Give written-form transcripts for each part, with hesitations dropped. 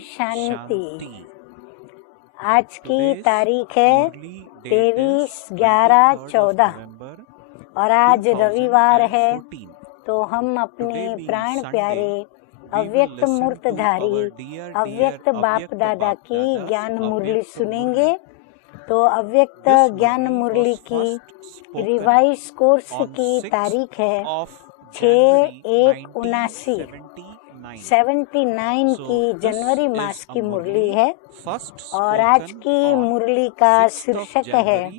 शांति। आज की तारीख है 23/11/14 और आज रविवार है। तो हम अपने प्राण प्यारे अव्यक्त मूर्तधारी अव्यक्त बाप दादा की ज्ञान मुरली सुनेंगे। तो अव्यक्त ज्ञान मुरली की रिवाइज कोर्स की तारीख है 6/1/79 79 की जनवरी मास की मुरली है और आज की मुरली का शीर्षक है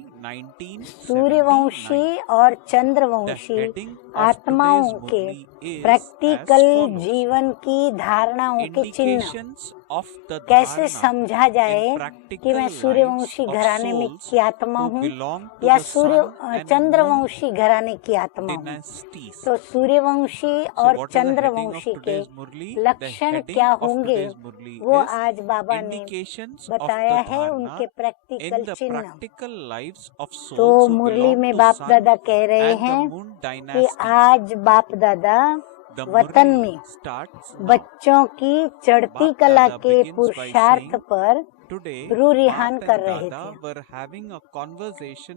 सूर्यवंशी और चंद्रवंशी आत्माओं के प्रैक्टिकल जीवन की धारणाओं के चिन्ह। कैसे समझा जाए कि मैं सूर्यवंशी घराने में की आत्मा हूँ या चंद्रवंशी घराने की आत्मा हूँ। तो सूर्यवंशी और चंद्रवंशी के लक्षण क्या होंगे वो आज बाबा ने बताया है, उनके प्रैक्टिकल चिन्ह। तो मुरली में बाप दादा कह रहे हैं कि आज बाप दादा वतन में बच्चों की चढ़ती कला के पुरुषार्थ पर रूह रिहान कर रहे थे।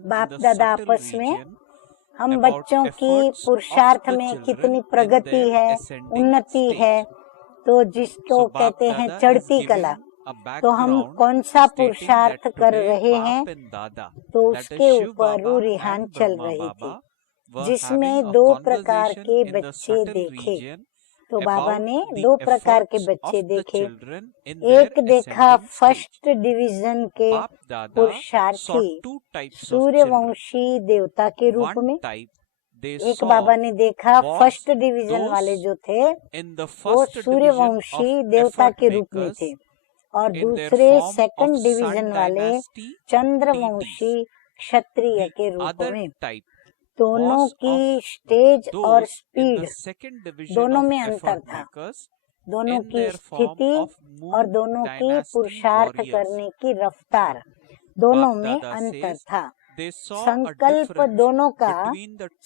बाप दादा आपस में हम बच्चों की पुरुषार्थ में कितनी प्रगति है, उन्नति है, तो जिसको कहते हैं चढ़ती कला, तो हम कौन सा पुरुषार्थ कर रहे हैं, तो उसके ऊपर रूह रिहान चल रही थी, जिसमें 2 प्रकार के बच्चे देखे। तो बाबा ने 2 प्रकार के बच्चे देखे। एक देखा फर्स्ट डिवीजन के पुरुषार्थी सूर्यवंशी देवता के रूप में। एक बाबा ने देखा फर्स्ट डिवीजन वाले जो थे वो सूर्यवंशी देवता के रूप में थे और दूसरे सेकंड डिवीजन वाले चंद्रवंशी क्षत्रिय के रूप में। दोनों की स्टेज और स्पीड दोनों में अंतर था, दोनों की स्थिति और दोनों की पुरुषार्थ करने की रफ्तार दोनों में अंतर था। संकल्प दोनों का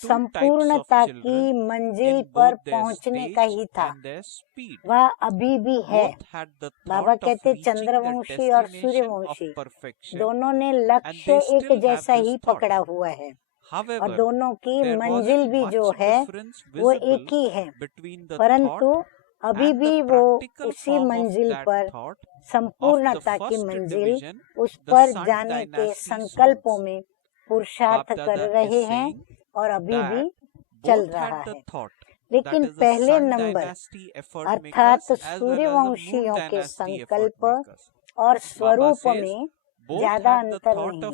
संपूर्णता की मंजिल पर पहुंचने का ही था, वह अभी भी है। बाबा कहते चंद्रवंशी और सूर्यवंशी दोनों ने लक्ष्य एक जैसा ही पकड़ा हुआ है और दोनों की मंजिल भी जो है वो एक ही है, परंतु अभी भी वो उसी मंजिल पर, संपूर्णता की मंजिल, उस पर जाने के संकल्पों में पुरुषार्थ कर रहे हैं और अभी भी चल रहा है। लेकिन पहले नंबर अर्थात सूर्यवंशियों के संकल्प और स्वरूप में ज्यादा अंतर नहीं है।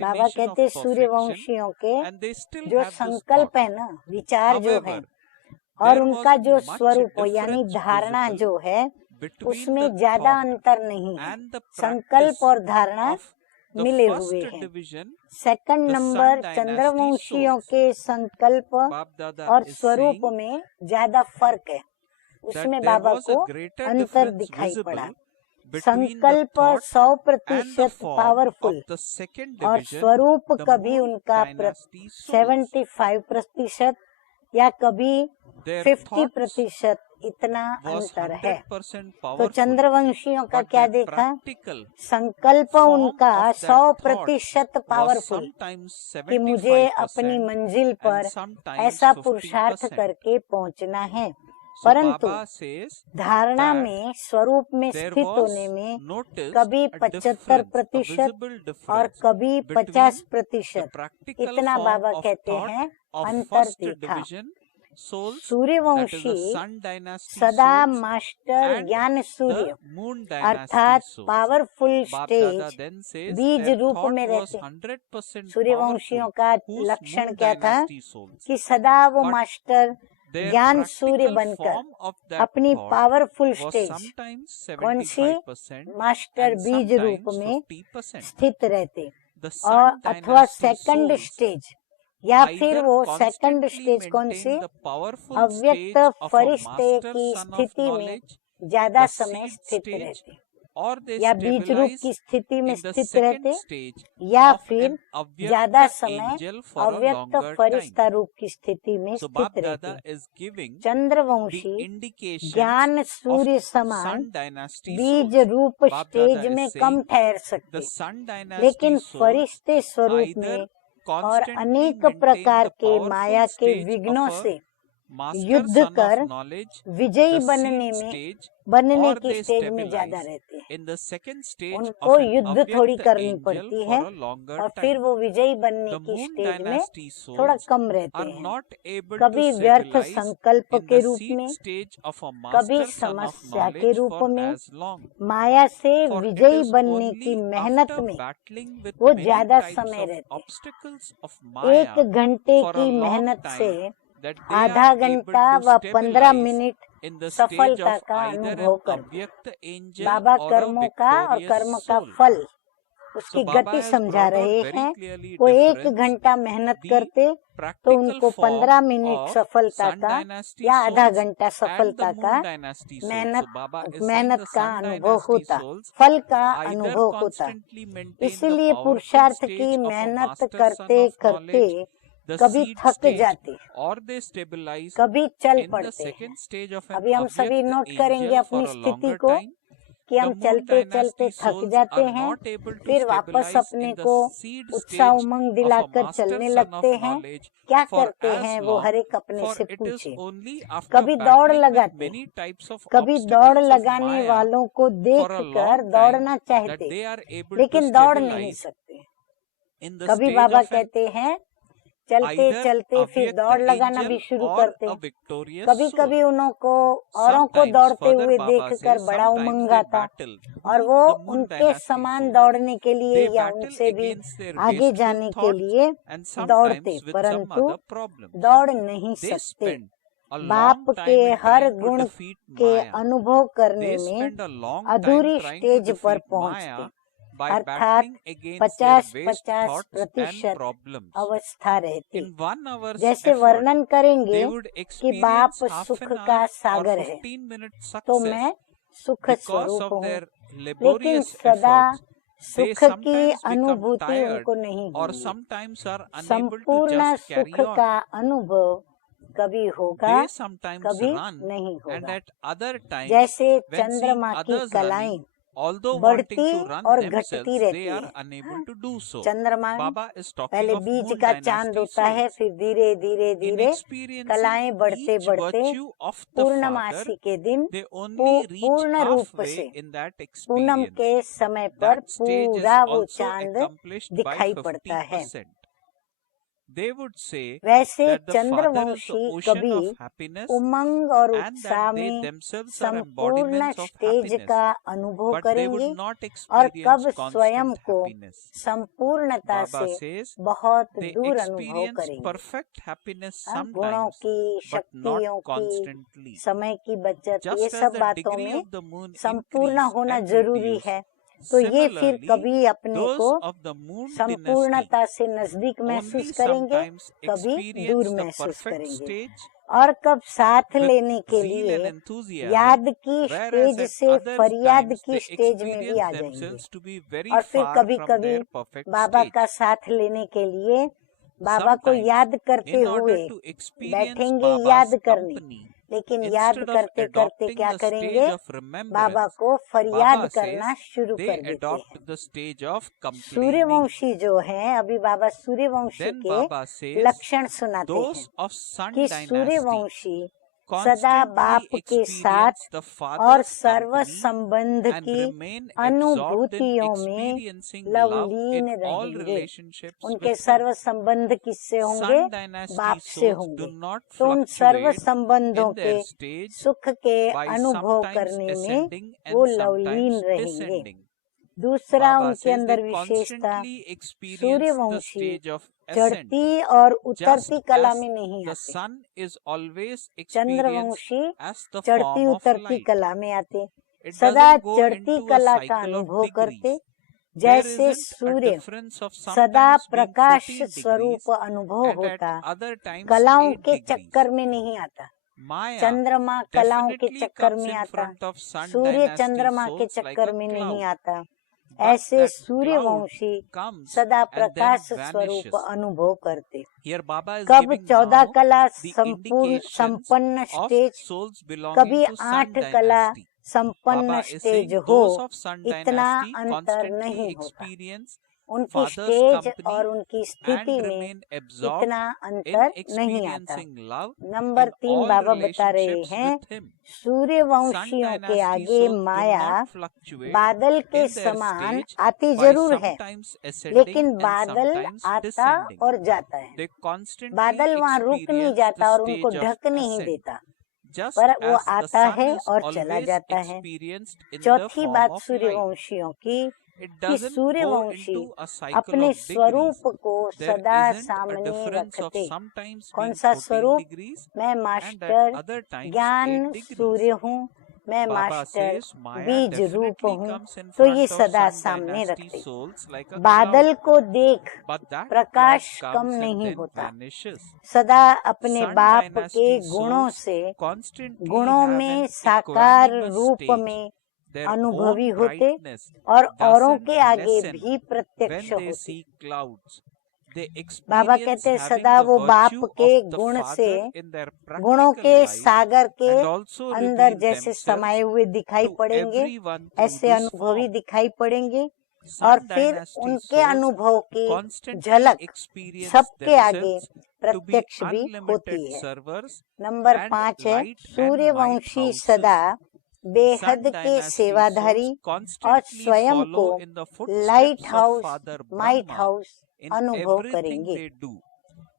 बाबा कहते सूर्यवंशियों के जो संकल्प है ना, विचार जो है, और उनका जो स्वरूप यानी धारणा जो है, उसमें ज्यादा अंतर नहीं है। संकल्प और धारणा मिले हुए हैं। सेकंड नंबर चंद्रवंशियों के संकल्प और स्वरूप में ज्यादा फर्क है, उसमें बाबा को अंतर दिखाई पड़ा। संकल्प 100% पावरफुल और स्वरूप कभी उनका 75% या कभी 50% इतना अंतर है। तो चंद्रवंशियों का क्या देखा? संकल्प उनका 100% पावरफुल कि मुझे अपनी मंजिल पर ऐसा पुरुषार्थ करके पहुंचना है, परंतु धारणा में, स्वरूप में स्थित होने में कभी 75% और कभी 50% इतना बाबा कहते हैं अंतर दिखा। सूर्यवंशी सदा मास्टर ज्ञान सूर्य अर्थात पावरफुल स्टेज बीज रूप में रहते। सूर्यवंशियों का लक्षण क्या था कि सदा वो मास्टर ज्ञान सूर्य बनकर अपनी पावरफुल स्टेज कौन सी, मास्टर बीज रूप में स्थित रहते, और अथवा सेकंड स्टेज, या फिर वो सेकंड स्टेज कौन सी, अव्यक्त फरिश्ते की स्थिति में ज्यादा समय स्थित रहते। या बीज रूप की स्थिति में स्थित रहते, या फिर ज्यादा समय अव्यक्त फरिश्ता रूप की स्थिति में स्थित रहते। चंद्रवंशी ज्ञान सूर्य समान बीज रूप स्टेज में कम ठहर सकते, लेकिन फरिश्ते स्वरूप में और अनेक प्रकार के माया के विघ्नों से युद्ध कर विजयी बनने की स्टेज में ज्यादा रहते हैं। उनको युद्ध थोड़ी करनी पड़ती है और फिर वो विजयी बनने की स्टेज में थोड़ा कम रहते हैं। कभी व्यर्थ संकल्प के रूप में, कभी समस्या के रूप में, माया से विजयी बनने की मेहनत में वो ज्यादा समय रहते। 1 घंटे की मेहनत से आधा घंटा व 15 मिनट सफलता का अनुभव करते। बाबा कर्मों का और कर्म का फल, उसकी गति समझा रहे हैं। वो 1 घंटा मेहनत करते तो उनको 15 मिनट सफलता का या आधा घंटा सफलता का मेहनत का अनुभव होता, फल का अनुभव होता। इसीलिए पुरुषार्थ की मेहनत करते करते कभी थक जाते, कभी चल पड़ते। अभी हम सभी नोट करेंगे अपनी स्थिति को कि हम चलते चलते थक जाते हैं, फिर वापस अपने को उत्साह उमंग दिलाकर चलने लगते हैं। क्या करते हैं वो हर एक अपने से पूछे। कभी दौड़ लगाते, कभी दौड़ लगाने वालों को देखकर दौड़ना चाहते, लेकिन दौड़ नहीं सकते। कभी बाबा कहते हैं चलते चलते फिर दौड़ लगाना भी शुरू करते। कभी कभी उनको औरों को दौड़ते हुए देखकर बड़ा उमंग आता और वो उनके समान दौड़ने के लिए या उनसे भी आगे जाने के लिए दौड़ते, परंतु दौड़ नहीं सकते। बाप के हर गुण के अनुभव करने में अधूरी स्टेज पर पहुंचते, अर्थात 50-50% अवस्था रहती। जैसे वर्णन करेंगे कि बाप सुख का सागर है, तो मैं सुख स्वरूप हूँ, लेकिन सदा सुख की अनुभूति उनको नहीं होगी। संपूर्ण सुख का अनुभव कभी होगा, कभी नहीं होगा। जैसे चंद्रमा की कलाएं बढ़ती और घटती रहती है। चंद्रमा पहले बीज का चांद होता है, फिर धीरे धीरे धीरे कलाएं बढ़ते बढ़ते पूर्णमासी के दिन पूर्ण रूप से पूनम के समय पर पूरा वो चांद दिखाई पड़ता है। वैसे चंद्रवंशी कभी उमंग और उत्साह में संपूर्ण स्टेज का अनुभव करेंगे और कब स्वयं को संपूर्णता से बहुत दूर अनुभव करेंगे। गुणों की, शक्तियों की, समय की बचत, ये सब बातों में संपूर्ण होना जरूरी है। तो ये फिर कभी अपने को संपूर्णता से नजदीक महसूस करेंगे, कभी दूर महसूस करेंगे। और कब साथ लेने के लिए याद की स्टेज से फरियाद की स्टेज में भी आ जाएंगे। और फिर कभी कभी बाबा का साथ लेने के लिए बाबा को याद करते हुए बैठेंगे याद करने, लेकिन याद करते करते क्या करेंगे, बाबा को फरियाद करना शुरू कर देते हैं। सूर्यवंशी जो है, अभी बाबा सूर्यवंशी के लक्षण सुनाते हैं कि सूर्यवंशी सदा बाप के साथ और सर्व संबंध की अनुभूतियों में लवलीन रहेंगे। उनके सर्व संबंध किससे होंगे? बाप से होंगे। तो उन सर्व संबंधों के सुख के अनुभव करने में वो लवलीन रहेंगे। दूसरा उनके अंदर विशेषता, सूर्यवंशी चढ़ती और उतरती कला में नहीं आते। चंद्रवंशी चढ़ती उतरती कला में आते, सदा चढ़ती कला का अनुभव करते। जैसे सूर्य सदा प्रकाश स्वरूप अनुभव होता, कलाओं के चक्कर में नहीं आता। चंद्रमा कलाओं के चक्कर में आता, सूर्य चंद्रमा के चक्कर में नहीं आता। ऐसे सूर्यवंशी सदा प्रकाश स्वरूप अनुभव करते। कब 14 कला संपन्न स्टेज, कभी 8 कला संपन्न स्टेज हो, इतना अंतर नहीं होता। उनकी स्टेज और उनकी स्थिति में इतना अंतर नहीं आता। नंबर 3 बाबा बता रहे हैं, सूर्यवंशियों के आगे माया बादल के समान आती जरूर है, लेकिन बादल आता और जाता है। बादल वहाँ रुक नहीं जाता और उनको ढक नहीं देता, पर वो आता है और चला जाता है। चौथी बात सूर्यवंशियों की, कि सूर्यवंशी अपने स्वरूप को सदा सामने रखते। कौन सा स्वरूप? मैं मास्टर ज्ञान सूर्य हूँ, मैं मास्टर बीज रूप हूँ, तो ये सदा सामने रखते। बादल को देख प्रकाश कम नहीं होता, सदा अपने बाप के गुणों से, गुणों में साकार रूप में अनुभवी होते और औरों के आगे भी प्रत्यक्ष होते। बाबा कहते हैं सदा वो बाप के गुण से, गुणों के सागर के अंदर जैसे समाये हुए दिखाई पड़ेंगे, ऐसे अनुभवी दिखाई पड़ेंगे, और फिर उनके अनुभव की झलक सबके आगे प्रत्यक्ष भी होती है। नंबर 5 है, सूर्यवंशी सदा बेहद के सेवाधारी और स्वयं को लाइट हाउस, माइट हाउस अनुभव करेंगे।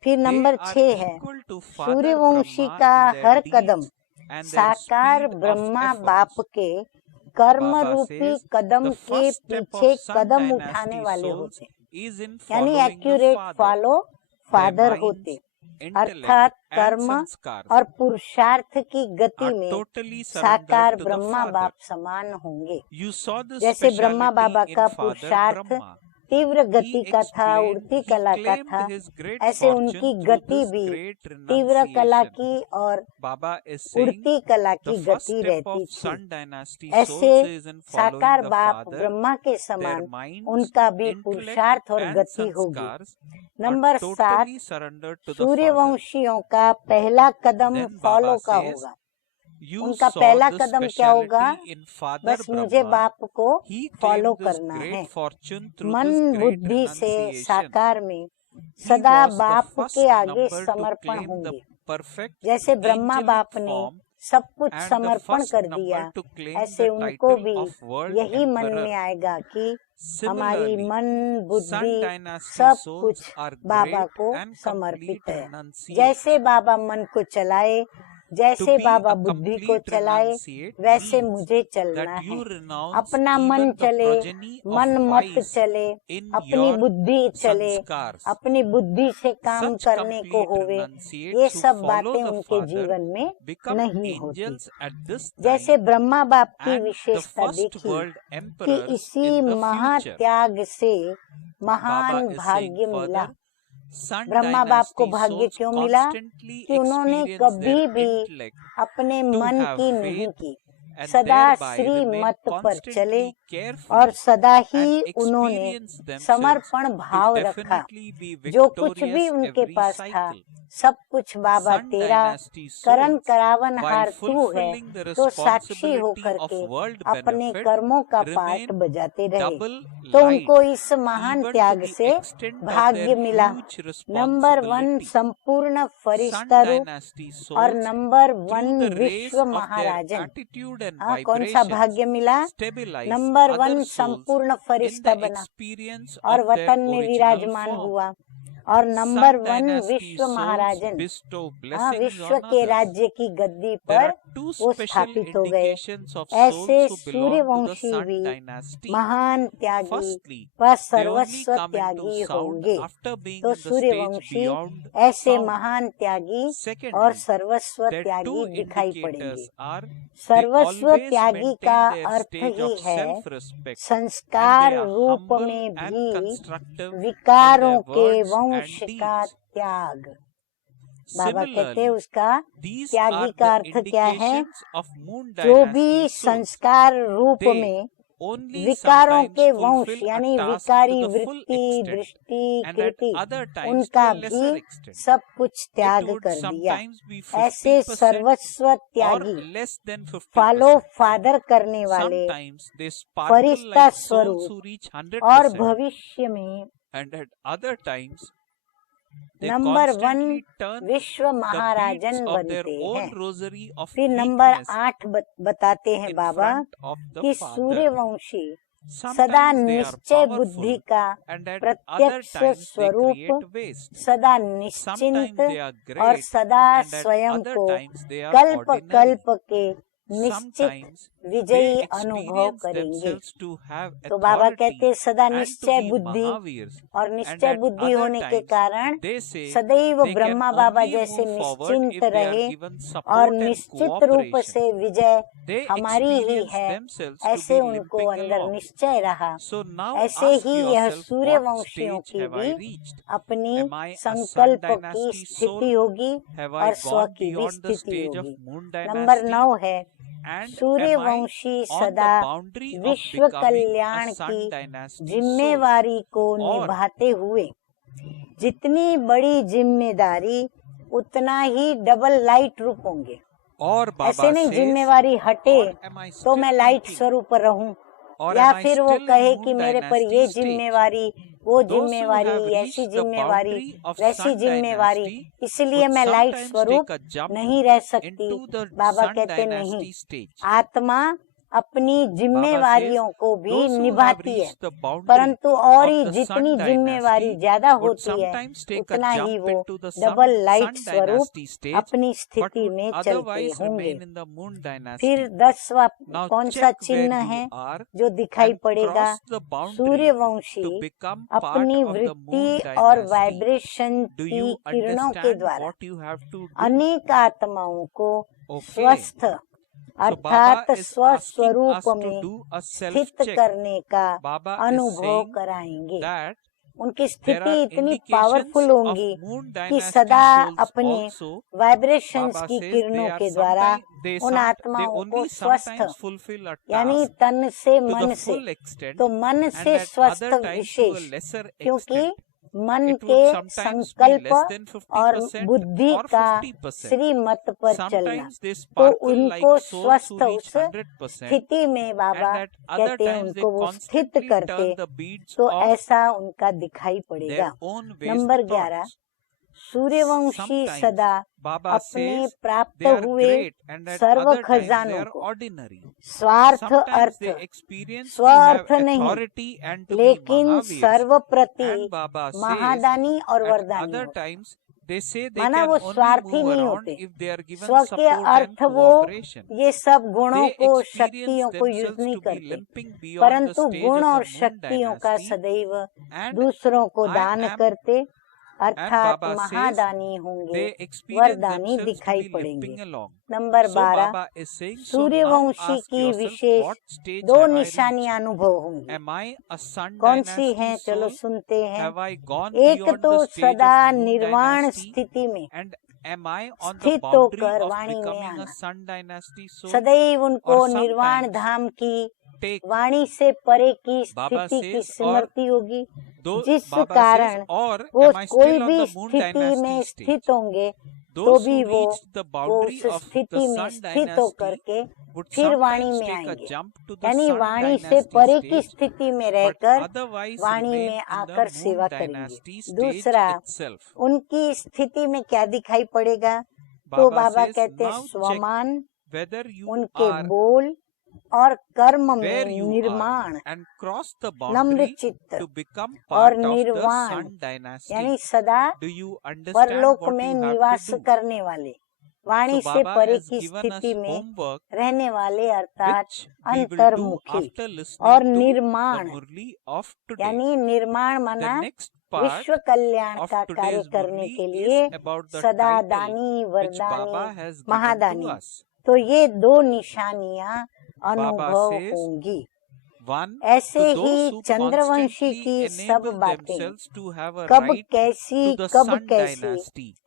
फिर नंबर 6 है, सूर्यवंशी का हर कदम साकार ब्रह्मा बाप के कर्म रूपी कदम के पीछे कदम उठाने वाले होते, यानी एक्यूरेट फॉलो फादर होते। अर्थात कर्म और पुरुषार्थ की गति में साकार ब्रह्मा बाप समान होंगे। जैसे ब्रह्मा बाबा का पुरुषार्थ तीव्र गति का था, उड़ती कला का था, ऐसे उनकी गति भी तीव्र कला की और उड़ती कला की गति रहती थी। ऐसे साकार बाप ब्रह्मा के समान उनका भी पुरुषार्थ और गति होगी। नंबर 7, सूर्यवंशियों का पहला कदम फॉलो का होगा। उनका पहला कदम क्या होगा? बस मुझे बाप को फॉलो करना है। मन बुद्धि से साकार में सदा बाप के आगे समर्पण होंगे। जैसे ब्रह्मा बाप ने सब कुछ समर्पण कर दिया, ऐसे उनको भी यही मन में आएगा कि हमारी मन बुद्धि सब कुछ बाबा को समर्पित है। जैसे बाबा मन को चलाए, जैसे बाबा बुद्धि को चलाए, वैसे मुझे चलना है। अपना मन चले, मन मत चले, अपनी बुद्धि चले, अपनी बुद्धि से काम करने को होवे, ये सब बातें उनके जीवन में नहीं होती। जैसे ब्रह्मा बाप की विशेषता देखी कि इसी महात्याग से महान भाग्य मिला। ब्रह्मा बाप को भाग्य क्यों मिला? कि उन्होंने कभी भी अपने मन की नहीं की, सदा श्रीमत पर चले और सदा ही उन्होंने समर्पण भाव रखा। जो कुछ भी उनके पास था, सब कुछ बाबा तेरा, करन करावन हार तू है, तो साक्षी होकर के अपने कर्मों का पाठ बजाते रहे। तो उनको इस महान त्याग से भाग्य मिला। नंबर 1 संपूर्ण फरिश्ता रूप और नंबर 1 विश्व महाराजन। कौन सा भाग्य मिला? नंबर 1 संपूर्ण फरिश्ता बना और वतन में विराजमान हुआ, और नंबर 1 विश्व महाराजन, विश्व के राज्य की गद्दी पर वो स्थापित हो गए। ऐसे सूर्यवंशी भी महान त्यागी व सर्वस्व त्यागी होंगे। तो सूर्यवंशी ऐसे महान त्यागी और सर्वस्व त्यागी दिखाई पड़ेंगे। सर्वस्व त्यागी का अर्थ ही है संस्कार रूप में भी विकारों के वंश का त्याग। बाबा कहते हैं उसका त्यागी का अर्थ क्या है? जो भी संस्कार रूप में विकारों के वंश यानी विकारी वृत्ति, दृष्टि, कृति, उनका भी सब कुछ त्याग कर दिया। ऐसे सर्वस्व त्यागी, फॉलो फादर करने वाले, फरिश्ता स्वरूप और भविष्य में नंबर 1 विश्व महाराजन बनते हैं। फिर नंबर 8 बताते हैं बाबा कि सूर्यवंशी सदा निश्चय बुद्धि का प्रत्यक्ष स्वरूप, सदा निश्चिंत और सदा स्वयं को कल्प कल्प के निश्चित विजयी अनुभव करेंगे। तो बाबा कहते सदा निश्चय बुद्धि, और निश्चय बुद्धि होने के कारण सदैव ब्रह्मा बाबा जैसे निश्चिंत रहे और निश्चित रूप से विजय हमारी ही है, ऐसे उनको अंदर निश्चय रहा। ऐसे ही यह सूर्यवंशियों की भी अपनी संकल्प की स्थिति होगी और स्व की भी स्थिति होगी। नंबर 9 है सूर्यवंशी सदा विश्व कल्याण की जिम्मेवारी को निभाते हुए, जितनी बड़ी जिम्मेदारी उतना ही डबल लाइट रूप होंगे। और ऐसे नहीं जिम्मेवारी हटे तो मैं लाइट स्वरूप रहूं, या फिर वो कहे कि मेरे पर ये जिम्मेवारी, वो जिम्मेवारी, ऐसी जिम्मेवारी, वैसी जिम्मेवारी, इसलिए मैं लाइट स्वरूप नहीं रह सकती। बाबा कहते नहीं, आत्मा अपनी जिम्मेवारियों को भी निभाती है, परंतु और ही जितनी जिम्मेवारी ज्यादा होती है उतना ही वो डबल लाइट स्वरूप अपनी स्थिति में चलते होंगे। फिर 10वां कौन सा चिन्ह है जो दिखाई पड़ेगा? सूर्यवंशी अपनी वृत्ति और वाइब्रेशन की किरणों के द्वारा अनेक आत्माओं को स्वस्थ अर्थात स्वस्वरूप में स्थित करने का अनुभव कराएंगे। उनकी स्थिति इतनी पावरफुल होंगी कि सदा अपने वाइब्रेशंस की किरणों के द्वारा उन आत्माओं को स्वस्थ यानी तन से मन से, तो मन से स्वस्थ विशेष, क्योंकि मन के संकल्प और बुद्धि का श्रीमत पर चलना, तो उनको स्वस्थ उस स्थिति में बाबा कहते हैं उनको वो स्थित करते, तो ऐसा उनका दिखाई पड़ेगा। नंबर 11 सूर्यवंशी सदा अपने प्राप्त हुए सर्व खजानों को स्वार्थ अर्थ, स्वार्थ नहीं, लेकिन सर्व प्रति महादानी और वरदानी, माना वो स्वार्थी नहीं होते। स्व के अर्थ वो ये सब गुणों को, शक्तियों को यूज नहीं करते, परंतु गुण और शक्तियों का सदैव दूसरों को दान करते, अर्थात महादानी होंगे, वरदानी दिखाई पड़ेंगे। नंबर 12 सूर्यवंशी की विशेष 2 निशानियां अनुभव होंगी। कौन सी हैं? चलो सुनते हैं। एक तो सदा निर्वाण स्थिति में स्थित होकर वाणी में आना, सदैव उनको निर्वाण धाम की वाणी से परे की स्थिति की स्मृति होगी, जिस कारण वो कोई भी स्थिति में स्थित होंगे तो भी वो उस स्थिति में स्थित होकर के फिर वाणी में आएंगे, यानी वाणी से परे की स्थिति में रहकर वाणी में आकर सेवा करेंगे। दूसरा, उनकी स्थिति में क्या दिखाई पड़ेगा? तो बाबा कहते हैं स्वमान, उनके बोल और कर्म में निर्माण, नम्र चित्त और निर्वाण, यानी सदा परलोक में निवास करने वाले, वाणी से परे की स्थिति में रहने वाले अर्थात अंतर्मुखी, और निर्माण यानी निर्माण माना विश्व कल्याण का कार्य करने के लिए सदा दानी, वरदानी, महादानी। तो ये 2 निशानियां अनुभव होंगी। ऐसे ही चंद्रवंशी की सब बातें कब कैसी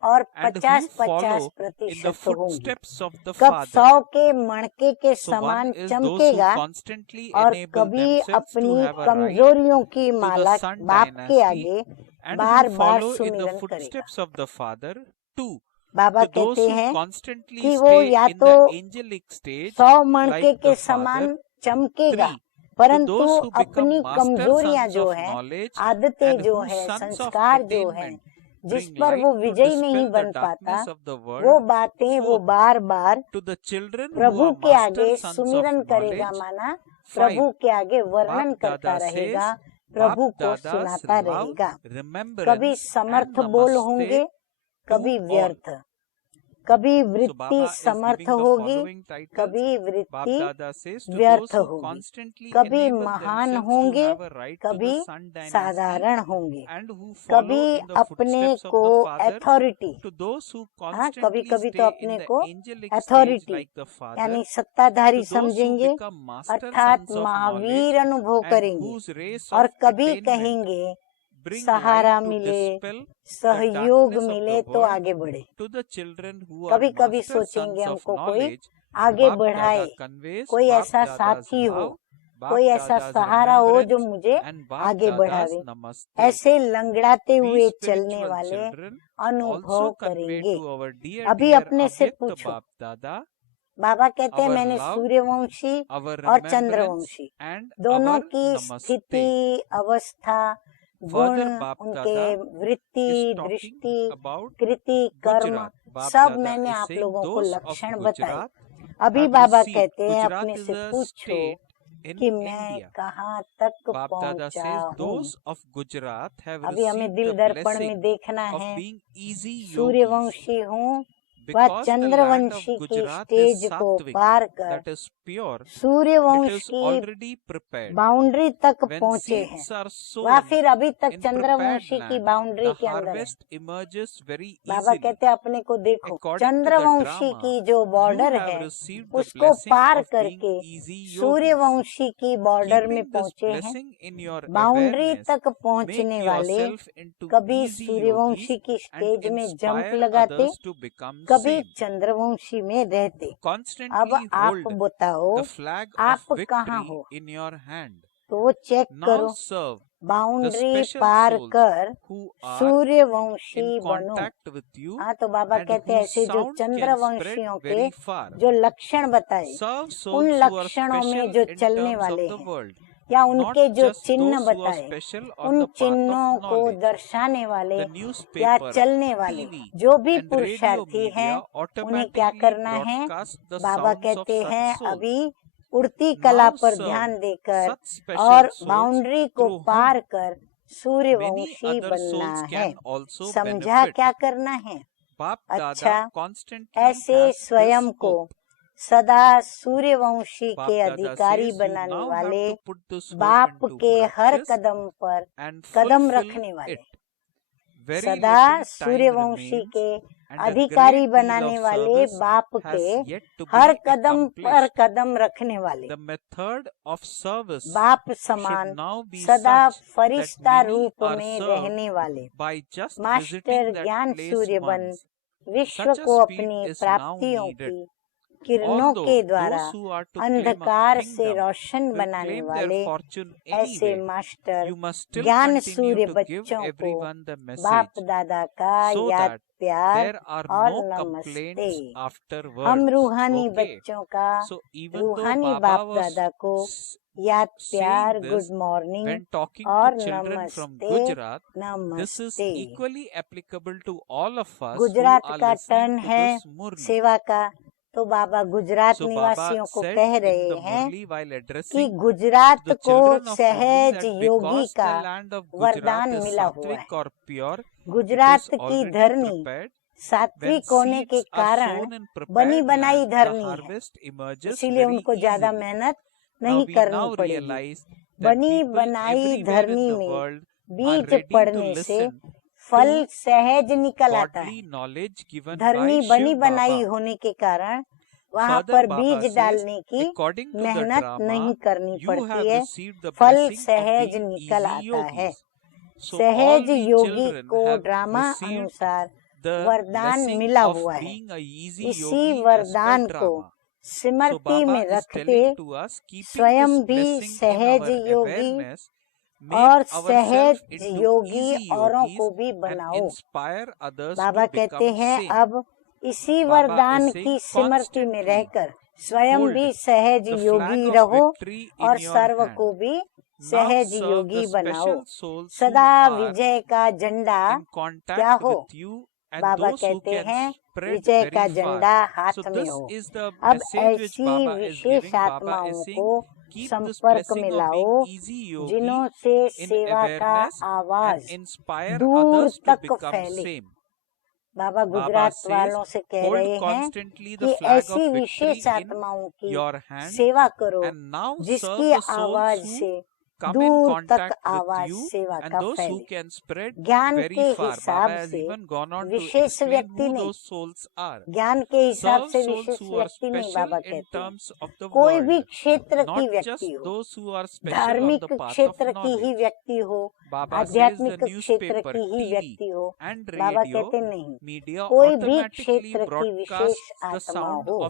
और 50-50% होंगी, कब 100 के मणके के समान चमकेगा और कभी अपनी कमजोरियों की माला बाप के आगे बार बार सुमिरन करेगा। बाबा कहते हैं कि वो या तो 100 मणके के समान चमकेगा, परंतु अपनी कमजोरियां जो है, आदतें जो है, संस्कार जो है, जिस पर वो विजयी नहीं बन पाता, वो बातें वो बार बार प्रभु के आगे सुमिरन करेगा, माना प्रभु के आगे वर्णन करता रहेगा, प्रभु को सुनाता रहेगा। कभी समर्थ बोल होंगे, कभी व्यर्थ, कभी वृत्ति समर्थ होगी, कभी वृत्ति व्यर्थ होगी, कभी महान होंगे, कभी साधारण होंगे, कभी अपने को अथॉरिटी, कभी कभी तो अपने को अथॉरिटी यानी सत्ताधारी समझेंगे, अर्थात महावीर अनुभव करेंगे, और कभी कहेंगे सहारा मिले, सहयोग मिले तो आगे बढ़े। कभी कभी सोचेंगे हमको कोई आगे बढ़ाए, कोई ऐसा साथी हो, कोई ऐसा सहारा हो जो मुझे आगे बढ़ावे। ऐसे लंगड़ाते हुए चलने वाले अनुभव करेंगे। अभी अपने से पूछो, बाबा कहते हैं मैंने सूर्यवंशी और चंद्रवंशी दोनों की स्थिति, अवस्था, गुण, उनके वृत्ति, दृष्टि, कृति, कर्म, सब मैंने आप लोगों को लक्षण बताए। अभी बाबा कहते हैं अपने से पूछो कि मैं कहाँ तक पहुँचा हूँ। अभी हमें दिल दर्पण में देखना है, सूर्यवंशी हूँ व चंद्रवंशी की स्टेज को पार कर सूर्यवंश की बाउंड्री तक पहुँचे हैं, व फिर अभी तक चंद्रवंशी की बाउंड्री के अंदर है। बाबा कहते हैं अपने को देखो, चंद्रवंशी की जो बॉर्डर है उसको पार करके सूर्यवंशी की बॉर्डर में पहुँचे हैं। बाउंड्री तक पहुँचने वाले कभी सूर्यवंशी की स्टेज में जंप लगाते, कभी चंद्रवंशी में रहते। अब आप बताओ आप कहाँ हो, तो चेक करो, बाउंड्री पार कर सूर्यवंशी बनो। हाँ, तो बाबा कहते हैं ऐसे जो चंद्रवंशियों के जो लक्षण बताए, उन लक्षणों में जो चलने वाले हैं या उनके जो चिन्ह बताए, उन चिन्हों को दर्शाने वाले या चलने वाले जो भी पुरुषार्थी हैं, उन्हें क्या करना है? बाबा कहते हैं अभी उड़ती कला पर ध्यान देकर और बाउंड्री को पार कर सूर्यवंशी बनना है। समझा क्या करना है? अच्छा, ऐसे स्वयं को सदा सूर्यवंशी के अधिकारी बनाने वाले, बाप के हर कदम पर कदम रखने वाले, सदा सूर्यवंशी के अधिकारी बनाने वाले, बाप के हर कदम पर कदम रखने वाले, बाप समान सदा फरिश्ता रूप में रहने वाले, मास्टर ज्ञान सूर्य बन विश्व को अपनी प्राप्तियों की किरणों के द्वारा अंधकार से रोशन बनाने वाले ऐसे मास्टर ज्ञान सूर्य बच्चों को बाप दादा का याद, प्यार और नमस्ते। हम रूहानी बच्चों का रूहानी बाप दादा को याद, प्यार, गुड मॉर्निंग और नमस्ते। नमस्ते। गुजरात का टर्न है सेवा का, तो बाबा गुजरात निवासियों को कह रहे हैं कि गुजरात को सहज योगी का वरदान मिला हुआ है। गुजरात की धरनी सात्विक होने के कारण बनी बनाई धरनी है, इसीलिए उनको ज्यादा मेहनत नहीं करनी पड़ेगी। बनी बनाई धरनी में बीज पड़ने से फल सहज निकल आता है। धरनी बनी बनाई होने के कारण वहाँ पर बीज डालने की मेहनत नहीं करनी पड़ती है, फल सहज निकल आता है। सहज योगी को ड्रामा अनुसार वरदान मिला हुआ है। इसी वरदान को स्मृति में रखते स्वयं भी सहज योगी और सहज योगी औरों को भी बनाओ। बाबा कहते हैं अब इसी वरदान की स्मृति में रहकर स्वयं भी सहज योगी रहो और सर्व को भी सहज योगी बनाओ। सदा विजय का झंडा क्या हो? बाबा कहते हैं विजय का झंडा हाथ में हो। अब ऐसी विशेष आत्माओं को संपर्क में लाओ जिन्हों से सेवा का आवाज दूर तक फैले। बाबा गुजरात वालों से कह रहे हैं कि ऐसी विशेष आत्माओं की सेवा करो जिसकी आवाज से दूर तक आवाज सेवा का फैले। ज्ञान के हिसाब से विशेष व्यक्ति नहीं, ज्ञान के हिसाब से विशेष व्यक्ति नहीं। बाबा कहते हैं कोई भी क्षेत्र की व्यक्ति हो, धार्मिक क्षेत्र की ही व्यक्ति हो, आध्यात्मिक क्षेत्र की ही व्यक्ति हो, बाबा कहते नहीं, कोई भी क्षेत्र की विशेष आत्मा हो,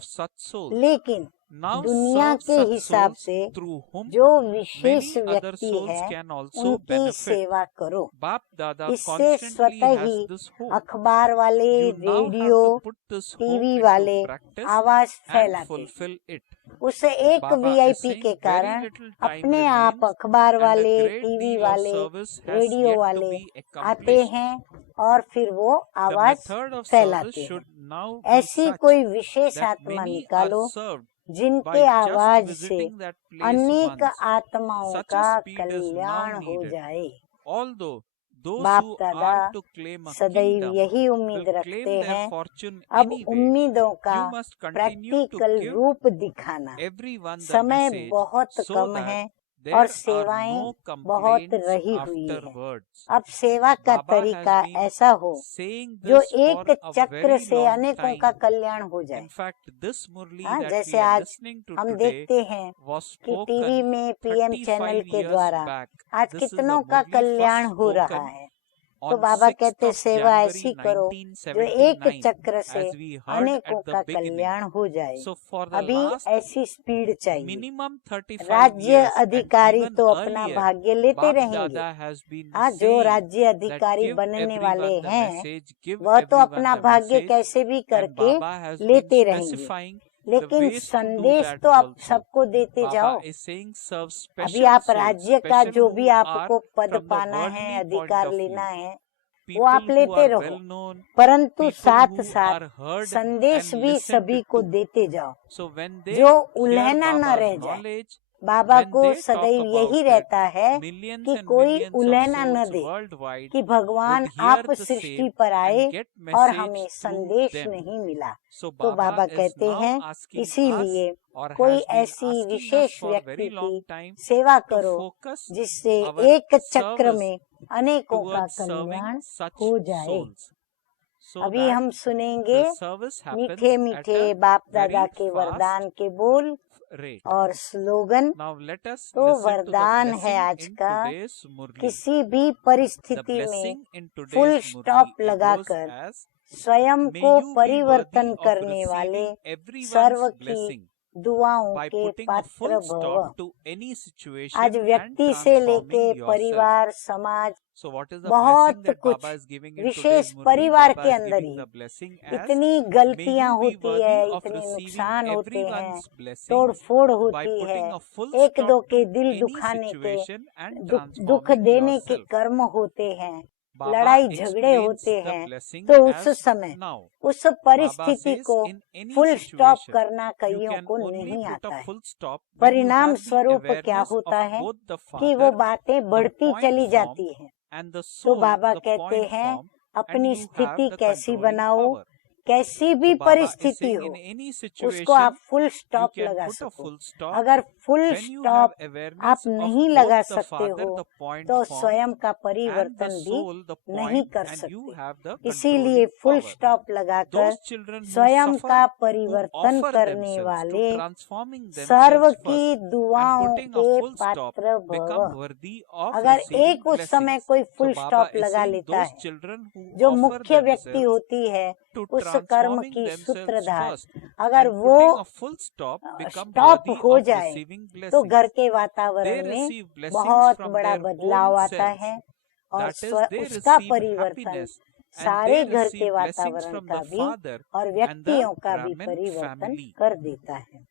लेकिन दुनिया के हिसाब से जो विशेष व्यक्ति है उनकी सेवा करो। इससे स्वतः ही अखबार वाले, रेडियो, टीवी वाले आवाज फैलाते। उस एक VIP के कारण अपने आप अखबार वाले, टीवी वाले, रेडियो वाले आते हैं और फिर वो आवाज फैलाते हैं। ऐसी कोई विशेष आत्मा निकालो जिनके आवाज से अनेक आत्माओं का कल्याण हो जाए। बाप दादा सदैव यही उम्मीद रखते हैं। अब उम्मीदों का प्रैक्टिकल रूप दिखाना। समय बहुत कम है और सेवाएं बहुत रही हुई है। अब सेवा का तरीका ऐसा हो जो एक चक्र से अनेकों का कल्याण हो जाए। जैसे आज हम देखते हैं कि टीवी में PM चैनल के द्वारा आज कितनों का कल्याण हो रहा है। तो बाबा कहते सेवा ऐसी करो जो एक चक्र से अनेकों का कल्याण हो जाए। अभी ऐसी स्पीड चाहिए। राज्य अधिकारी तो अपना भाग्य लेते रहेंगे। आज जो राज्य अधिकारी बनने वाले हैं वह तो अपना भाग्य कैसे भी करके लेते रहेंगे, लेकिन संदेश तो आप सबको देते जाओ। अभी आप राज्य का जो भी आपको पद पाना है, अधिकार लेना है, वो आप लेते रहो, परंतु साथ साथ संदेश भी सभी को देते जाओ जो उल्हना न रह जाए। बाबा को सदैव यही रहता है कि कोई उल्हना न दे कि भगवान आप सृष्टि पर आए और हमें संदेश नहीं मिला। तो बाबा कहते हैं इसीलिए कोई ऐसी विशेष व्यक्ति की सेवा करो जिससे एक चक्र में अनेकों का कल्याण हो जाए। अभी हम सुनेंगे मीठे मीठे बाप दादा के वरदान के बोल और स्लोगन। तो वरदान है आज का, किसी भी परिस्थिति में फुल स्टॉप लगाकर स्वयं को परिवर्तन करने वाले सर्व की दुआओं के पात्र भव। आज व्यक्ति से लेके परिवार, समाज, बहुत कुछ विशेष परिवार के अंदर ही इतनी गलतियां होती है, इतने नुकसान होते हैं, तोड़ फोड़ होती है, एक दो के दिल दुखाने के, दुख देने के कर्म होते हैं, लड़ाई झगड़े होते हैं। तो उस समय उस परिस्थिति को फुल स्टॉप करना कईयों को नहीं आता है। परिणाम स्वरूप क्या होता है कि वो बातें बढ़ती चली जाती हैं। तो बाबा कहते हैं अपनी स्थिति कैसी बनाओ कैसी भी परिस्थिति हो उसको आप फुल स्टॉप लगा सको। अगर फुल स्टॉप आप नहीं लगा सकते हो तो स्वयं का परिवर्तन भी नहीं कर सकते। इसीलिए फुल स्टॉप लगाकर स्वयं का परिवर्तन करने वाले सर्व की दुआओं के पात्र भव। अगर एक उस समय कोई फुल स्टॉप लगा लेता है, जो मुख्य व्यक्ति होती है उस कर्म की सूत्रधार, अगर वो स्टॉप हो जाए तो घर के वातावरण में बहुत बड़ा बदलाव आता है और उसका परिवर्तन सारे घर के वातावरण का भी और व्यक्तियों का भी परिवर्तन कर देता है।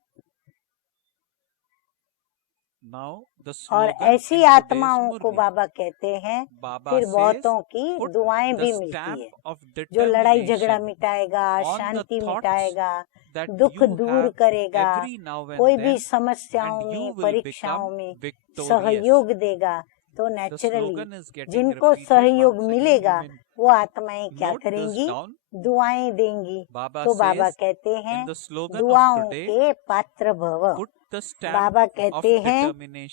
और ऐसी आत्माओं को बाबा कहते हैं फिर बहुतों की दुआएं भी मिलती है। जो लड़ाई झगड़ा मिटाएगा, शांति मिटाएगा, दुख दूर करेगा, कोई भी समस्याओं में परीक्षाओं में सहयोग देगा, तो नेचुरली जिनको सहयोग मिलेगा वो आत्माएं क्या करेंगी? दुआएं देंगी। तो बाबा कहते हैं दुआओं के पात्र भव। बाबा कहते हैं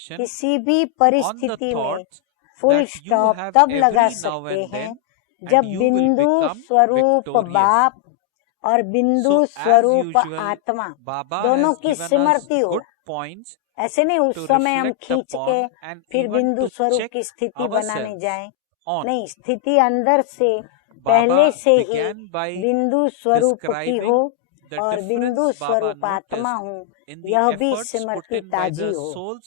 किसी भी परिस्थिति में फुल स्टॉप तब लगा सकते हैं जब बिंदु स्वरूप बाप और बिंदु स्वरूप आत्मा दोनों की स्मृति हो। ऐसे नहीं उस समय हम खींच के फिर बिंदु स्वरूप की स्थिति बनाने जाएं, नहीं, स्थिति अंदर से पहले से ही बिंदु स्वरूप की हो और बिंदु स्वरूप आत्मा हूँ, यह भी स्मृति ताजी हो,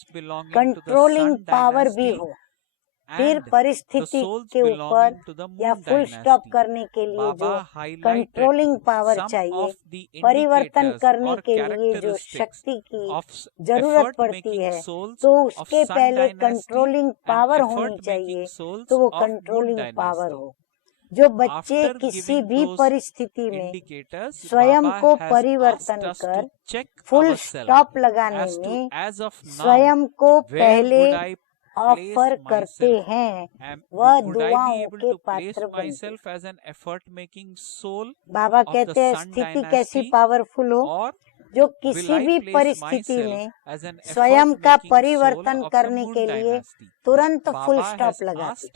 कंट्रोलिंग पावर भी हो। फिर परिस्थिति के ऊपर या फुल स्टॉप करने के लिए जो कंट्रोलिंग पावर चाहिए, परिवर्तन करने के लिए जो शक्ति की जरूरत पड़ती है, तो उसके पहले कंट्रोलिंग पावर होनी चाहिए, तो वो कंट्रोलिंग पावर हो। जो बच्चे किसी भी परिस्थिति में स्वयं को परिवर्तन कर फुल स्टॉप लगाने में स्वयं को पहले ऑफर करते हैं, वह दुआओं के पात्र बनते हैं। बाबा कहते हैं स्थिति कैसी पावरफुल हो, जो किसी भी परिस्थिति में स्वयं का परिवर्तन करने के लिए तुरंत फुल स्टॉप लगाती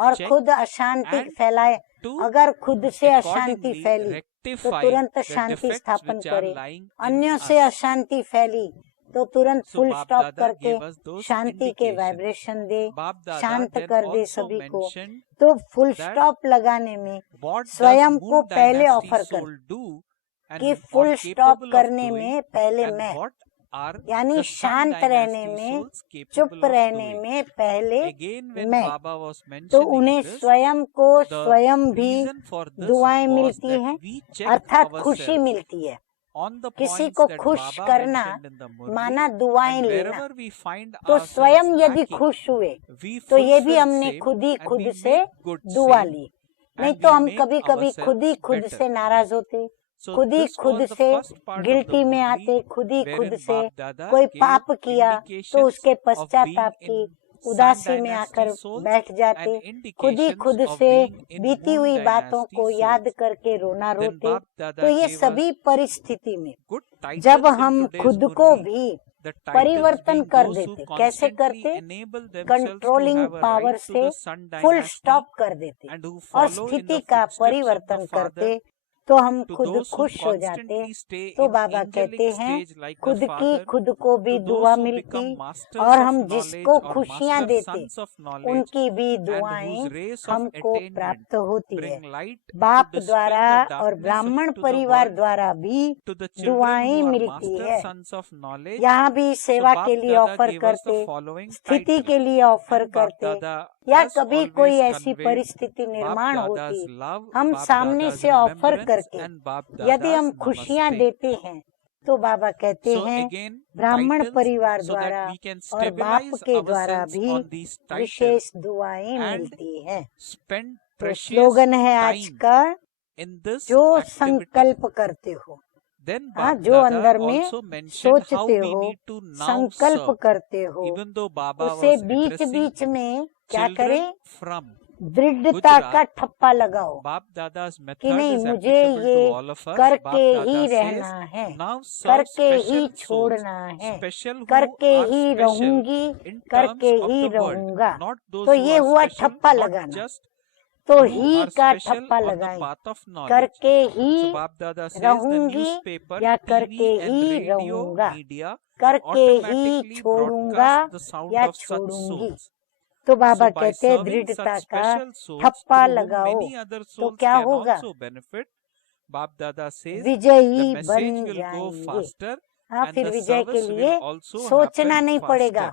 और खुद अशांति फैलाए। अगर खुद से अशांति फैली तो तुरंत शांति स्थापन करे, अन्यों से अशांति फैली तो तुरंत फुल स्टॉप करके शांति के वाइब्रेशन दे, शांत कर दे सभी को। तो फुल स्टॉप लगाने में स्वयं को पहले ऑफर कर कि फुल स्टॉप करने में पहले मैं, यानी शांत रहने में, चुप रहने में पहले मैं। तो उन्हें स्वयं को स्वयं भी दुआएं मिलती हैं, अर्थात खुशी मिलती है। किसी को खुश करना माना दुआएं लेना। तो स्वयं यदि खुश हुए तो ये भी हमने खुद ही खुद से दुआ ली, नहीं तो हम कभी कभी खुद ही खुद से नाराज होते, खुद ही खुद से गिल्टी में आते, खुद ही खुद से कोई पाप किया तो उसके पश्चाताप की उदासी में आकर बैठ जाते, खुद ही खुद से बीती हुई बातों को याद करके रोना रोते। तो ये सभी परिस्थिति में जब हम खुद को भी परिवर्तन कर देते, कैसे करते? कंट्रोलिंग पावर से फुल स्टॉप कर देते और स्थिति का परिवर्तन करते, तो हम खुद खुश हो जाते। तो बाबा कहते हैं खुद की खुद को भी दुआ मिलती और हम जिसको खुशियाँ देते उनकी भी दुआएं हमको प्राप्त होती है। बाप द्वारा और ब्राह्मण परिवार द्वारा भी दुआएं मिलती है। यहाँ भी सेवा के लिए ऑफर करते, स्थिति के लिए ऑफर करते, या कभी कोई ऐसी परिस्थिति निर्माण होती, हम सामने से ऑफर करके यदि हम खुशियाँ देते हैं तो बाबा कहते हैं ब्राह्मण परिवार द्वारा और बाप के द्वारा भी विशेष दुआएं मिलती हैं। तो स्लोगन है आज का, जो संकल्प करते हो, हाँ, जो अंदर में सोचते हो, संकल्प करते हो, उसे बीच बीच में क्या करें? दृढ़ता का ठप्पा लगाओ बाप दादा's कि method नहीं, is मुझे applicable to ये all of us. करके Bap ही Dada रहना says, है, now serve करके ही special souls, छोड़ना है, special who करके are ही special रहूंगी, in करके terms of he the world, रहूंगा। not those तो who ये are हुआ special, ठप्पा not लगाना। just तो who ही are का special ठप्पा on the लगाएं, path of knowledge. करके ही So Bap Dada says the रहूंगी newspaper, या TV करके and ही radio रहूंगा, media करके ही automatically छोड़ूंगा broadcast the sound या of such छोड़ूंगी। souls. तो बाबा So by कहते हैं serving दृढ़ता such का special souls ठप्पा through whom लगाओ many other तो souls क्या can होगा, also benefit, Bap Dada says the विजयी message बन will go जाएंगे। faster हाँ, and फिर the विजय के service लिए will also सोचना happen नहीं faster. पड़ेगा,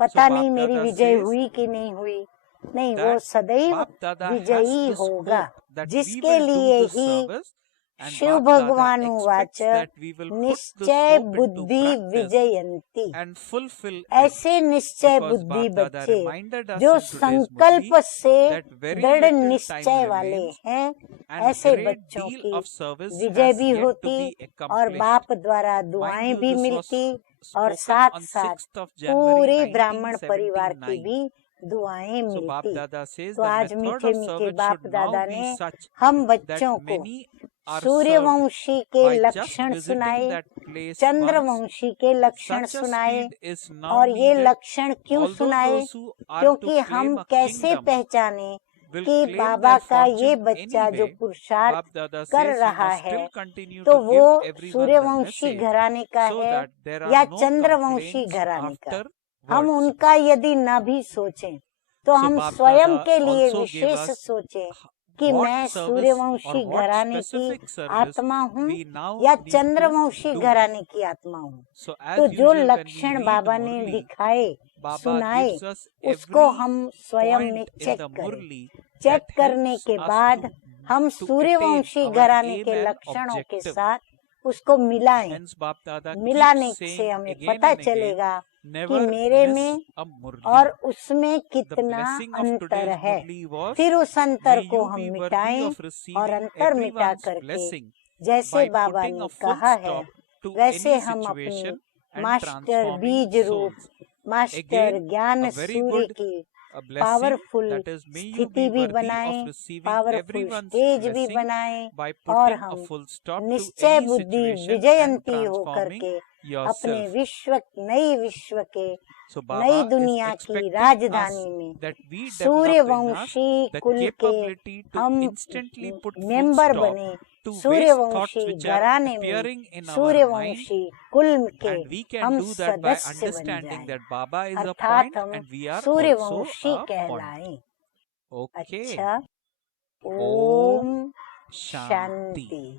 पता So नहीं Bap मेरी Dada विजय says हुई कि नहीं हुई, नहीं, वो that सदैव Bap Dada has विजयी this होगा, hope that we जिसके will लिए do this he service, and Shiv Bap Dada भगवान expects उवाच that we will put this निश्चय hope into बुद्धि practice विजयंती। and fulfill it. ऐसे निश्चय Because बुद्धि Bap Dada बच्चे reminded us जो in today's संकल्प Murli से that very दृढ़ little निश्चय time वाले remains हैं, and ऐसे great बच्चों deal की of service विजय has भी yet to होती be और accomplished. बाप द्वारा Mind दुआएं you, भी this was मिलती और spoken साथ on साथ 6th of January पूरे ब्राह्मण परिवार की 1979. भी दुआएं So Bap मिलती। Dada says तो the आज method मीठे of मीठे service बाप should now दादा be ने such हम that बच्चों को many are served सूर्यवंशी के by just लक्षण visiting सुनाए, that place once. चंद्रवंशी के लक्षण Such a सुनाए। speed is now और ये needed. लक्षण क्यों Although सुनाए, those who are to क्योंकि claim हम a कैसे kingdom पहचाने will कि claim बाबा their का ये fortune बच्चा जो anyway. पुरुषार्थ Bap Dada कर says you रहा must है still continue तो to वो give everyone the Suryavanshi message घराने का so है that there या are no चंद्रवंशी complaints घराने का। after हम words. उनका यदि न भी सोचें तो So हम Bap स्वयं Dada के लिए also gave विशेष us सोचें कि what मैं service सूर्यवंशी or what घराने की specific service आत्मा हूँ we now या need to चंद्रवंशी do. घराने की आत्मा हूँ। So तो as जो usual when we लक्षण read बाबा ने Murli, दिखाए Baba सुनाए gives us उसको every हम स्वयं point में in चेक the करें। Murli चेक that करने helps के us बाद हम to सूर्यवंशी attain our घराने aim के and लक्षणों के objective. साथ उसको मिलाएं। Hence Bap Dada मिलाने keeps से saying हमें again पता and again, चलेगा कि never मेरे miss में a Murli. और उसमें The कितना blessing of अंतर today's है। Murli was, फिर उस अंतर may को you हम be worthy मिटाएं of और receiving अंतर मिटा everyone's करके blessing जैसे by बाबा putting ने a full कहा है stop to वैसे any हम अपनी situation and मास्टर transforming बीज रूप souls. मास्टर Again, ज्ञान a very सूर्य good की a blessing, powerful that is, may you स्थिति be भी worthy बनाएं, of receiving powerful everyone's stage भी blessing बनाएं by और putting a हम full stop to निश्चय any बुद्धि situation and विजयंती हो transforming करके अपने yourself. विश्व नई विश्व के So नई Baba is दुनिया की expecting us राजधानी में that we develop in us Suryavanshi the कुल के capability to हम instantly put full member stop बने, to waste thoughts Suryavanshi which are घराने में appearing in our mind, Suryavanshi कुल के and we can हम do that by सदस्य बन understanding जाएं, that Baba is a अर्थात point हम and we are also Suryavanshi a point. कहलाएं। Okay. अच्छा, Om ओम Shanti. शांति।